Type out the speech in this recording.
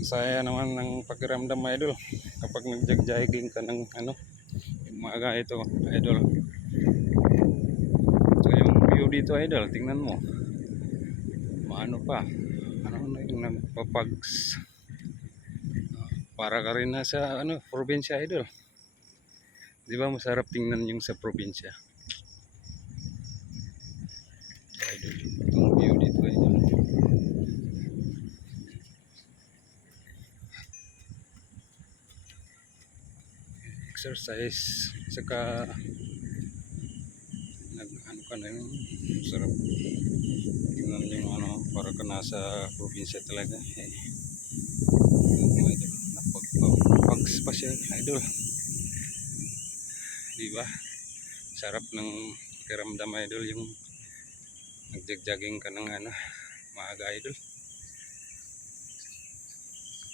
Saya naman ng pakiramdam idol kapag nag-jogging ka ng ano, umaga ito idol. So yung view dito idol, tingnan mo. Maano pa? Ano na yung nagpapags. Para ka rin nasa ano, probinsya idol. Di ba masarap tingnan yung sa probinsya? Idol, itong view dito idol. Exercise saka ano ka na yun, sarap tingnan yung ano, para ka nasa probinsya talaga idol, napagpags pa siya idol, di ba? Sarap ng pakiramdam idol yung nagjagjaging ka ng ano, maaga idol.